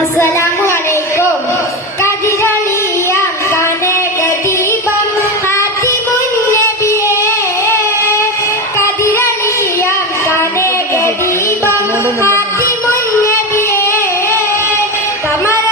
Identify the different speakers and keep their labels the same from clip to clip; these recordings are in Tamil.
Speaker 1: അസ്സലാമു അലൈക്കും. കതിരളിയാം കനകദീപം ഹാത്തിമുൻ നബിയേ കതിരളിയാം കനകദീപം ഹാത്തിമുൻ നബിയേ കമറദിച്ചതുപോലെ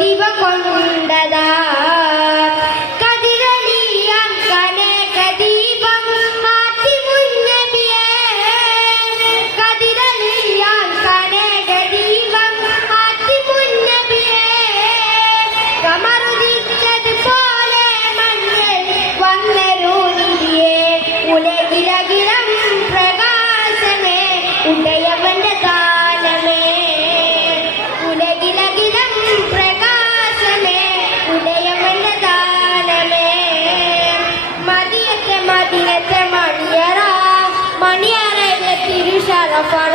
Speaker 1: உலகிலகிலம் பிரகாசமே உடையவன் காலமே. உலகிலகிலம் பிரகாசமே உடையவன் தானமே மதியத்தை மதியத்தை மணியரா மணியரை திருஷரஃபான